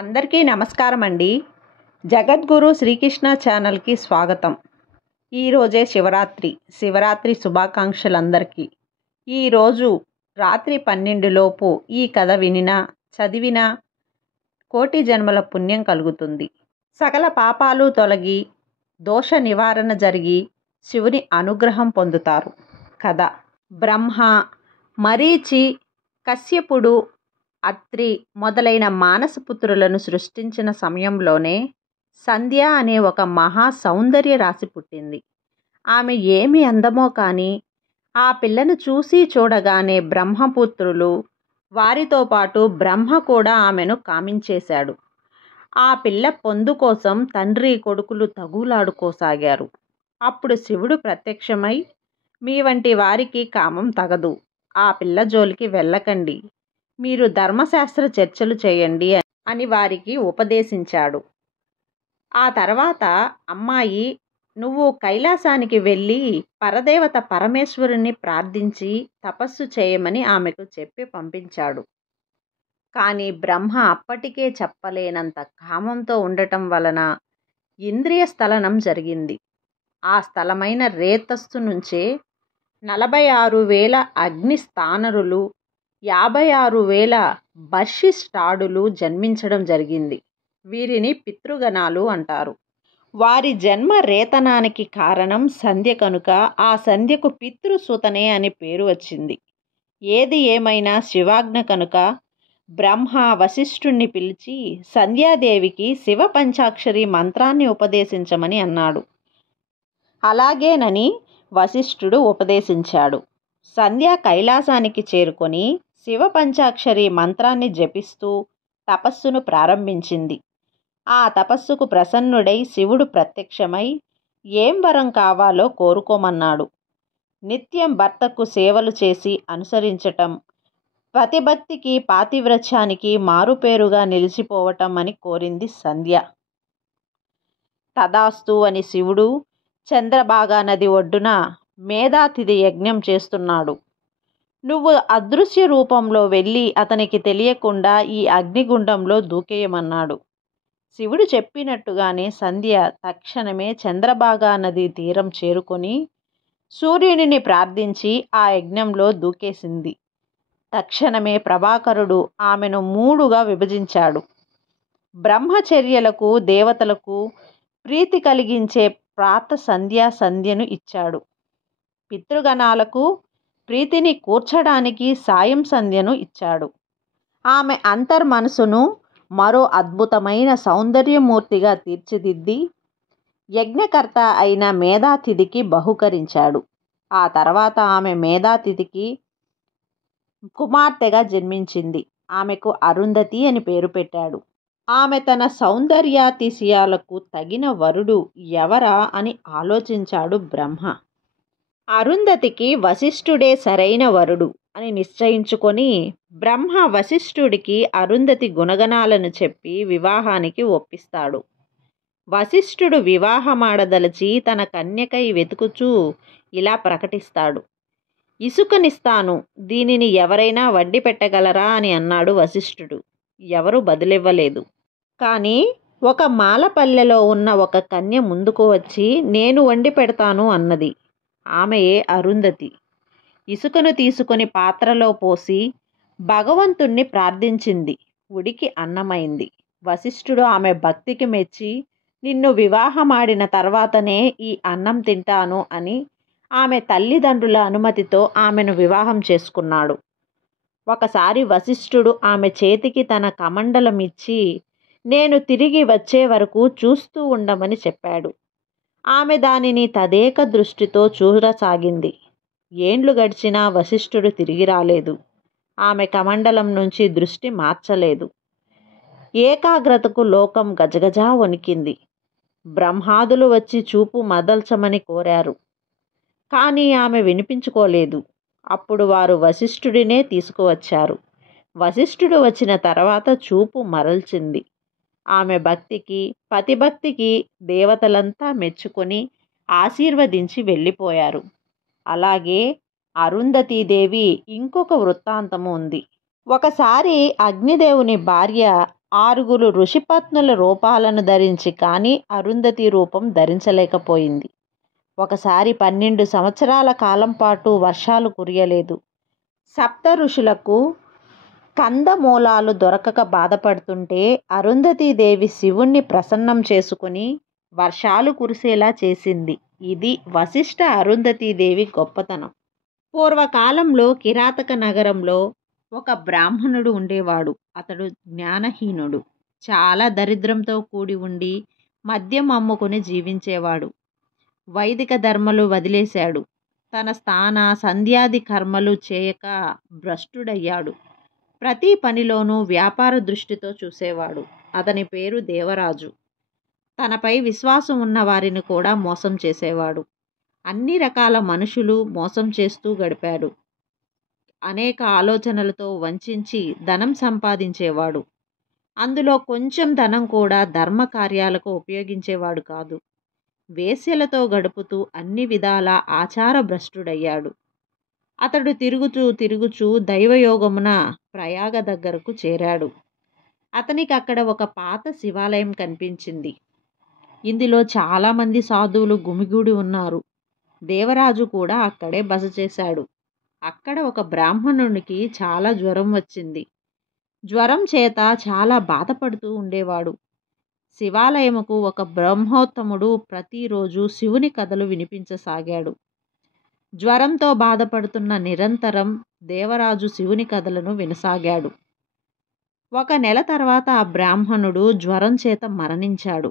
అందరికీ నమస్కారం అండి. జగద్గురు శ్రీకృష్ణ ఛానల్కి స్వాగతం. ఈరోజే శివరాత్రి శుభాకాంక్షలు అందరికీ. ఈరోజు రాత్రి 12 లోపు ఈ కథ వినినా చదివినా కోటి జన్మల పుణ్యం కలుగుతుంది. సకల పాపాలు తొలగి దోష నివారణ జరిగి శివుని అనుగ్రహం పొందుతారు. కథ: బ్రహ్మ, మరీచి, కశ్యపుడు, అత్రి మొదలైన మానసపుత్రులను సృష్టించిన సమయంలోనే సంధ్య అనే ఒక మహా సౌందర్య రాశి పుట్టింది. ఆమె ఏమి అందమో కానీ ఆ పిల్లను చూడగానే బ్రహ్మపుత్రులు, వారితో పాటు బ్రహ్మ కూడా ఆమెను కామించేశాడు. ఆ పిల్ల పొందు కోసం తండ్రి కొడుకులు తగులాడుకోసాగారు. అప్పుడు శివుడు ప్రత్యక్షమై, మీ వంటి వారికి కామం తగదు, ఆ పిల్ల జోలికి వెళ్ళకండి, మీరు ధర్మశాస్త్ర చర్చలు చేయండి అని వారికి ఉపదేశించాడు. ఆ తర్వాత, అమ్మాయి, నువ్వు కైలాసానికి వెళ్ళి పరదేవత పరమేశ్వరుని ప్రార్థించి తపస్సు చేయమని ఆమెకు చెప్పి పంపించాడు. కానీ బ్రహ్మ అప్పటికే చెప్పలేనంత కామంతో ఉండటం వలన ఇంద్రియ స్థలనం జరిగింది. ఆ స్థలమైన రేతస్సు నుంచే 46,000 అగ్నిస్థానరులు, 56,000 బర్షిష్టాడులు జన్మించడం జరిగింది. వీరిని పితృగణాలు అంటారు. వారి జన్మ రేతనానికి కారణం సంధ్య కనుక ఆ సంధ్యకు పితృసుతనే అని పేరు వచ్చింది. ఏది ఏమైనా శివాజ్ఞ కనుక బ్రహ్మ వశిష్ఠుణ్ణి పిలిచి సంధ్యాదేవికి శివ పంచాక్షరి మంత్రాన్ని ఉపదేశించమని అన్నాడు. అలాగేనని వశిష్ఠుడు ఉపదేశించాడు. సంధ్య కైలాసానికి చేరుకొని శివ పంచాక్షరి మంత్రాన్ని జపిస్తూ తపస్సును ప్రారంభించింది. ఆ తపస్సుకు ప్రసన్నుడై శివుడు ప్రత్యక్షమై ఏం వరం కావాలో కోరుకోమన్నాడు. నిత్యం భర్తకు సేవలు చేసి అనుసరించటం, పతిభక్తికి పాతివ్రత్యానికి మారుపేరుగా నిలిచిపోవటం అని కోరింది సంధ్య. తదాస్తు అని శివుడు చంద్రభాగా నది ఒడ్డున మేధాతిథి యజ్ఞం చేస్తున్నాడు. నువ్వు అదృశ్య రూపంలో వెళ్ళి అతనికి తెలియకుండా ఈ అగ్నిగుండంలో దూకేయమన్నాడు. శివుడు చెప్పినట్టుగానే సంధ్య తక్షణమే చంద్రభాగా నది తీరం చేరుకొని సూర్యుడిని ప్రార్థించి ఆ యజ్ఞంలో దూకేసింది. తక్షణమే ప్రభాకరుడు ఆమెను 3గా విభజించాడు. బ్రహ్మచర్యలకు, దేవతలకు ప్రీతి కలిగించే ప్రాత సంధ్యను ఇచ్చాడు. పితృగణాలకు ప్రీతిని కూర్చడానికి సాయం సంధ్యను ఇచ్చాడు. ఆమె అంతర్మనసును మరో అద్భుతమైన సౌందర్యమూర్తిగా తీర్చిదిద్ది యజ్ఞకర్త అయిన మేధాతిథికి బహుకరించాడు. ఆ తర్వాత ఆమె మేధాతిథికి కుమార్తెగా జన్మించింది. ఆమెకు అరుంధతి అని పేరు పెట్టాడు. ఆమె తన సౌందర్యాతిశయాలకు తగిన వరుడు ఎవరా అని ఆలోచించాడు బ్రహ్మ. అరుంధతికి వశిష్ఠుడే సరైన వరుడు అని నిశ్చయించుకొని బ్రహ్మ వశిష్ఠుడికి అరుంధతి గుణగణాలను చెప్పి వివాహానికి ఒప్పిస్తాడు. వశిష్ఠుడు వివాహమాడదలచి తన కన్యకై వెతుకుచూ ఇలా ప్రకటిస్తాడు. ఇసుకనిస్తాను, దీనిని ఎవరైనా వడ్డీ పెట్టగలరా అని అన్నాడు వశిష్ఠుడు. ఎవరూ బదులివ్వలేదు. కానీ ఒక మాలపల్లెలో ఉన్న ఒక కన్య ముందుకు వచ్చి నేను వండి పెడతాను అన్నది. ఆమెయే అరుంధతి. ఇసుకను తీసుకొని పాత్రలో పోసి భగవంతుణ్ణి ప్రార్థించింది. ఉడికి అన్నమైంది. వశిష్ఠుడు ఆమె భక్తికి మెచ్చి నిన్ను వివాహమాడిన తర్వాతనే ఈ అన్నం తింటాను అని ఆమె తల్లిదండ్రుల అనుమతితో ఆమెను వివాహం చేసుకున్నాడు. ఒకసారి వశిష్ఠుడు ఆమె చేతికి తన కమండలం ఇచ్చి నేను తిరిగి వచ్చే వరకు చూస్తూ ఉండమని చెప్పాడు. ఆమె దానిని తదేక దృష్టితో చూడసాగింది. ఏండ్లు గడిచినా వశిష్ఠుడు తిరిగి రాలేదు. ఆమె కమండలం నుంచి దృష్టి మార్చలేదు. ఏకాగ్రతకు లోకం గజగజా వణికింది. బ్రహ్మాదులు వచ్చి చూపు మదల్చమని కోరారు. కానీ ఆమె వినిపించుకోలేదు. అప్పుడు వారు వశిష్ఠుడినే తీసుకువచ్చారు. వశిష్ఠుడు వచ్చిన తర్వాత చూపు మరల్చింది. ఆమె భక్తికి, పతిభక్తికి దేవతలంతా మెచ్చుకొని ఆశీర్వదించి వెళ్ళిపోయారు. అలాగే అరుంధతీదేవి ఇంకొక వృత్తాంతము ఉంది. ఒకసారి అగ్నిదేవుని భార్య 6 ఋషిపత్నుల రూపాలను ధరించి కానీ అరుంధతి రూపం ధరించలేకపోయింది. ఒకసారి 12 సంవత్సరాల కాలం పాటు వర్షాలు కురియలేదు. సప్త ఋషులకు కందమూలాలు దొరకక బాధపడుతుంటే అరుంధతీదేవి శివుణ్ణి ప్రసన్నం చేసుకుని వర్షాలు కురిసేలా చేసింది. ఇది వశిష్ఠ అరుంధతీదేవి గొప్పతనం. పూర్వకాలంలో కిరాతక నగరంలో ఒక బ్రాహ్మణుడు ఉండేవాడు. అతడు జ్ఞానహీనుడు. చాలా దరిద్రంతో కూడి ఉండి మద్యం అమ్ముకుని జీవించేవాడు. వైదిక ధర్మలు వదిలేశాడు. తన స్థాన సంధ్యాది కర్మలు చేయక భ్రష్టుడయ్యాడు. ప్రతి పనిలోనూ వ్యాపార దృష్టితో చూసేవాడు. అతని పేరు దేవరాజు. తనపై విశ్వాసం ఉన్న వారిని కూడా మోసం చేసేవాడు. అన్ని రకాల మనుషులు మోసం చేస్తూ గడిపాడు. అనేక ఆలోచనలతో వంచించి ధనం సంపాదించేవాడు. అందులో కొంచెం ధనం కూడా ధర్మ కార్యాలకు ఉపయోగించేవాడు కాదు. వేశ్యలతో గడుపుతూ అన్ని విధాలా ఆచార భ్రష్టుడయ్యాడు. అతడు తిరుగుచూ దైవయోగమున ప్రయాగ దగ్గరకు చేరాడు. అతనికి అక్కడ ఒక పాత శివాలయం కనిపించింది. ఇందులో చాలామంది సాధువులు గుమిగూడి ఉన్నారు. దేవరాజు కూడా అక్కడే బస చేశాడు. అక్కడ ఒక బ్రాహ్మణునికి చాలా జ్వరం వచ్చింది. జ్వరం చేత చాలా బాధపడుతూ ఉండేవాడు. శివాలయముకు ఒక బ్రహ్మోత్తముడు ప్రతిరోజు శివుని కథలు వినిపించసాగాడు. జ్వరంతో బాధపడుతున్న నిరంతరం దేవరాజు శివుని కథలను వినసాగాడు. 1 నెల తర్వాత ఆ బ్రాహ్మణుడు జ్వరం చేత మరణించాడు.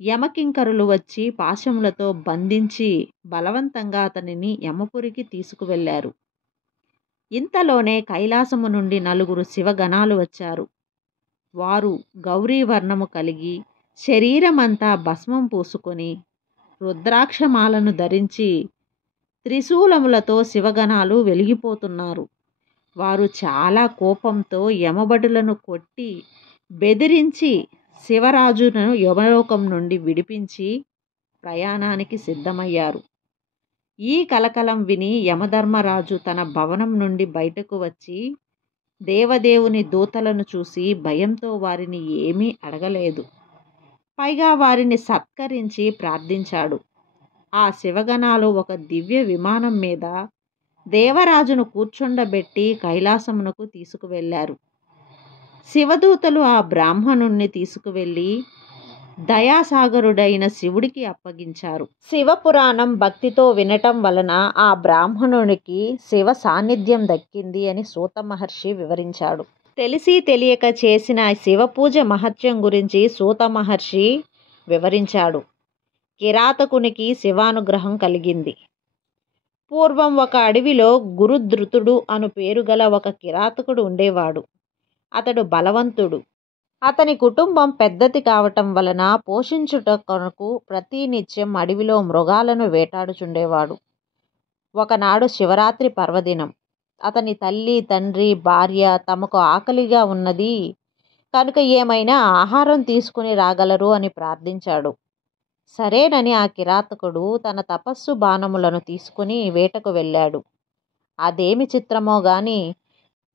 యమకింకరులు వచ్చి పాశములతో బంధించి బలవంతంగా అతనిని యమపురికి తీసుకువెళ్లారు. ఇంతలోనే కైలాసము నుండి 4 శివగణాలు వచ్చారు. వారు గౌరీవర్ణము కలిగి శరీరమంతా భస్మం పూసుకొని రుద్రాక్షమాలను ధరించి త్రిశూలములతో శివగణాలు వెలిగిపోతున్నారు. వారు చాలా కోపంతో యమభటులను కొట్టి బెదిరించి శివరాజును యమలోకం నుండి విడిపించి ప్రయాణానికి సిద్ధమయ్యారు. ఈ కలకలం విని యమధర్మరాజు తన భవనం నుండి బయటకు వచ్చి దేవదేవుని దూతలను చూసి భయంతో వారిని ఏమీ అడగలేదు. పైగా వారిని సత్కరించి ప్రార్థించాడు. ఆ శివగణాలు ఒక దివ్య విమానం మీద దేవరాజును కూర్చుండబెట్టి కైలాసమునకు తీసుకువెళ్లారు. శివదూతలు ఆ బ్రాహ్మణుణ్ణి తీసుకువెళ్ళి దయాసాగరుడైన శివుడికి అప్పగించారు. శివపురాణం భక్తితో వినటం వలన ఆ బ్రాహ్మణునికి శివ సాన్నిధ్యం దక్కింది అని సూత మహర్షి వివరించాడు. తెలిసి తెలియక చేసిన శివపూజ మహత్యం గురించి సూత మహర్షి వివరించాడు. కిరాతకునికి శివానుగ్రహం కలిగింది. పూర్వం ఒక అడవిలో గురుధృతుడు అను పేరుగల ఒక కిరాతకుడు ఉండేవాడు. అతడు బలవంతుడు. అతని కుటుంబం పెద్దది కావటం వలన పోషించుట కొరకు ప్రతినిత్యం అడవిలో మృగాలను వేటాడుచుండేవాడు. ఒకనాడు శివరాత్రి పర్వదినం. అతని తల్లి, తండ్రి, భార్య తమకు ఆకలిగా ఉన్నది కనుక ఏమైనా ఆహారం తీసుకుని రాగలరు అని ప్రార్థించాడు. సరేనని ఆ కిరాతకుడు తన తపస్సు బాణములను తీసుకుని వేటకు వెళ్ళాడు. అదేమి చిత్రమో గాని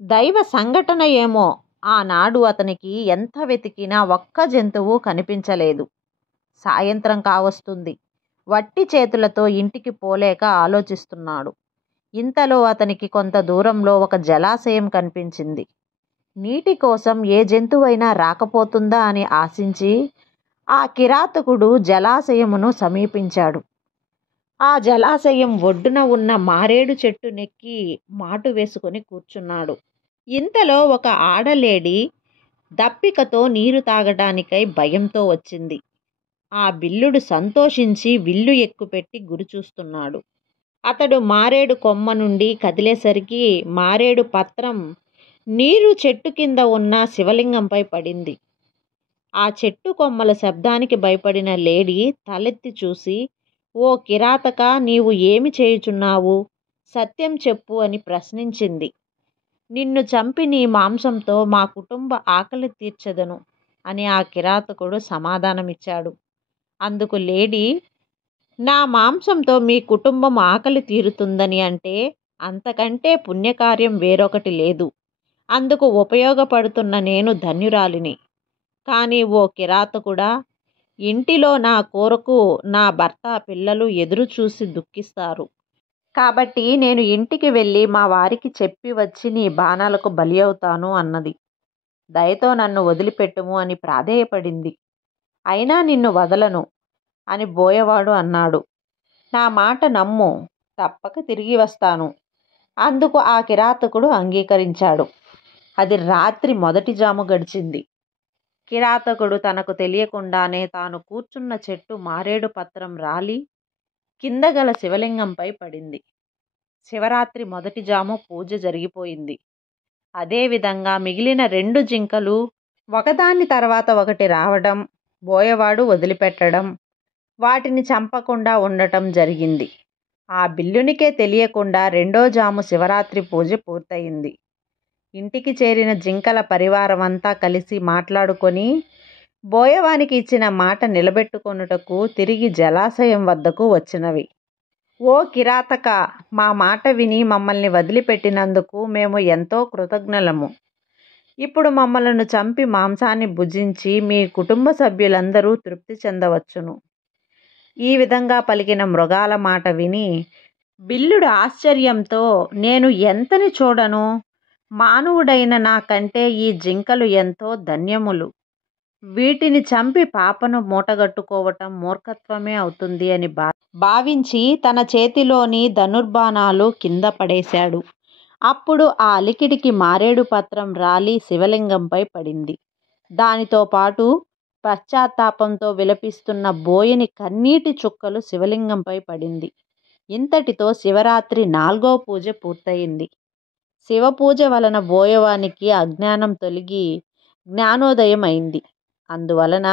దైవ సంఘటన ఏమో ఆనాడు అతనికి ఎంత వెతికినా ఒక్క జంతువు కనిపించలేదు. సాయంత్రం కావస్తుంది. వట్టి చేతులతో ఇంటికి పోలేక ఆలోచిస్తున్నాడు. ఇంతలో అతనికి కొంత దూరంలో ఒక జలాశయం కనిపించింది. నీటి కోసం ఏ జంతువైనా రాకపోతుందా అని ఆశించి ఆ కిరాతకుడు జలాశయమును సమీపించాడు. ఆ జలాశయం ఒడ్డున ఉన్న మారేడు చెట్టు నెక్కి మాటు వేసుకొని కూర్చున్నాడు. ఇంతలో ఒక ఆడలేడి దప్పికతో నీరు తాగడానికై భయంతో వచ్చింది. ఆ బిల్లుడు సంతోషించి విల్లు ఎక్కుపెట్టి గురి చూస్తున్నాడు. అతడు మారేడు కొమ్మ నుండి కదిలేసరికి మారేడు పత్రం నీరు చెట్టు కింద ఉన్న శివలింగంపై పడింది. ఆ చెట్టు కొమ్మల శబ్దానికి భయపడిన లేడీ తలెత్తి చూసి, "ఓ కిరాతక, నీవు ఏమి చేయుచున్నావు? సత్యం చెప్పు" అని ప్రశ్నించింది. "నిన్ను చంపి నీ మాంసంతో మా కుటుంబ ఆకలి తీర్చెదను" అని ఆ కిరాతకుడు సమాధానమిచ్చాడు. అందుకు లేడీ, "నా మాంసంతో మీ కుటుంబం ఆకలి తీరుతుందని అంటే అంతకంటే పుణ్యకార్యం వేరొకటి లేదు. అందుకు ఉపయోగపడుతున్న నేను ధన్యురాలిని. కానీ ఓ కిరాతకుడా, ఇంటిలో నా కొరకు నా భర్త పిల్లలు ఎదురు చూసి దుఃఖిస్తారు. కాబట్టి నేను ఇంటికి వెళ్ళి మా వారికి చెప్పి వచ్చి నీ బాణాలకు బలి అవుతాను అన్నది. దయతో నన్ను వదిలిపెట్టుము అని ప్రాధేయపడింది. అయినా నిన్ను వదలను అని బోయవాడు అన్నాడు. నా మాట నమ్ము, తప్పక తిరిగి వస్తాను. అందుకు ఆ కిరాతకుడు అంగీకరించాడు. అది రాత్రి మొదటి జాము గడిచింది. కిరాతకుడు తనకు తెలియకుండానే తాను కూర్చున్న చెట్టు మారేడు పత్రం రాలి కింద గల శివలింగంపై పడింది. శివరాత్రి మొదటి జాము పూజ జరిగిపోయింది. అదేవిధంగా మిగిలిన 2 జింకలు ఒకదాని తర్వాత ఒకటి రావడం, బోయవాడు వదిలిపెట్టడం, వాటిని చంపకుండా ఉండటం జరిగింది. ఆ బిల్లునికే తెలియకుండా 2వ జాము శివరాత్రి పూజ పూర్తయింది. ఇంటికి చేరిన జింకల పరివారమంతా కలిసి మాట్లాడుకొని బోయవానికి ఇచ్చిన మాట నిలబెట్టుకొనుటకు తిరిగి జలాశయం వద్దకు వచ్చినవి. ఓ కిరాతక, మా మాట విని మమ్మల్ని వదిలిపెట్టినందుకు మేము ఎంతో కృతజ్ఞులము. ఇప్పుడు మమ్మలను చంపి మాంసాన్ని భుజించి మీ కుటుంబ సభ్యులందరూ తృప్తి చెందవచ్చును. ఈ విధంగా పలికిన మృగాల మాట విని బిల్లుడు ఆశ్చర్యంతో, నేను ఎంతని చూడను, మానవుడైన నాకంటే ఈ జింకలు ఎంతో ధన్యములు. వీటిని చంపి పాపను మూటగట్టుకోవటం మూర్ఖత్వమే అవుతుంది అని భావించి తన చేతిలోని ధనుర్బాణాలు కింద పడేశాడు. అప్పుడు ఆ అలికిడికి మారేడు పత్రం రాలి శివలింగంపై పడింది. దానితో పాటు పశ్చాత్తాపంతో విలపిస్తున్న బోయని కన్నీటి చుక్కలు శివలింగంపై పడింది. ఇంతటితో శివరాత్రి 4వ పూజ పూర్తయింది. శివపూజ వలన బోయవానికి అజ్ఞానం తొలగి జ్ఞానోదయం అయింది. అందువలన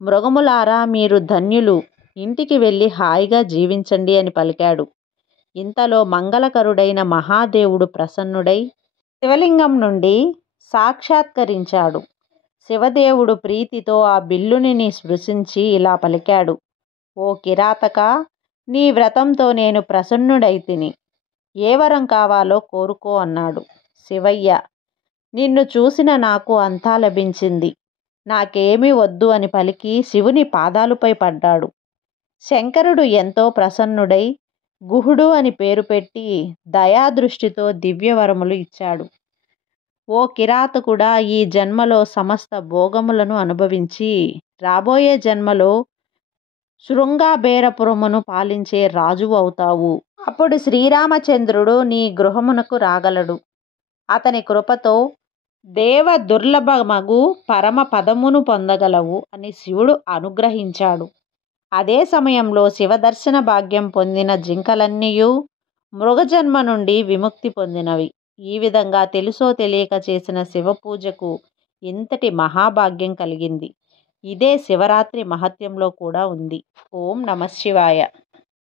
మృగములారా, మీరు ధన్యులు, ఇంటికి వెళ్ళి హాయిగా జీవించండి అని పలికాడు. ఇంతలో మంగళకరుడైన మహాదేవుడు ప్రసన్నుడై శివలింగం నుండి సాక్షాత్కరించాడు. శివదేవుడు ప్రీతితో ఆ బిల్లుని స్పృశించి ఇలా పలికాడు. ఓ కిరాతక, నీ వ్రతంతో నేను ప్రసన్నుడైతిని. ఏ వరం కావాలో కోరుకో అన్నాడు. శివయ్య, నిన్ను చూసిన నాకు అంతా లభించింది, నాకేమీ వద్దు అని పలికి శివుని పాదాలపై పడ్డాడు. శంకరుడు ఎంతో ప్రసన్నుడై గుహుడు అని పేరు పెట్టి దయాదృష్టితో దివ్యవరములు ఇచ్చాడు. ఓ కిరాతకుడా, ఈ జన్మలో సమస్త భోగములను అనుభవించి రాబోయే జన్మలో శృంగాబేరపురమును పాలించే రాజువు అవుతావు. అప్పుడు శ్రీరామచంద్రుడు నీ గృహమునకు రాగలడు. అతని కృపతో దేవ దుర్లభమగు పరమ పదమును పొందగలవు అని శివుడు అనుగ్రహించాడు. అదే సమయంలో శివదర్శన భాగ్యం పొందిన జింకలన్నీయు మృగజన్మ నుండి విముక్తి పొందినవి. ఈ విధంగా తెలుసో తెలియక చేసిన శివపూజకు ఇంతటి మహాభాగ్యం కలిగింది. ఇదే శివరాత్రి మహత్యంలో కూడా ఉంది. ఓం నమః శివాయ.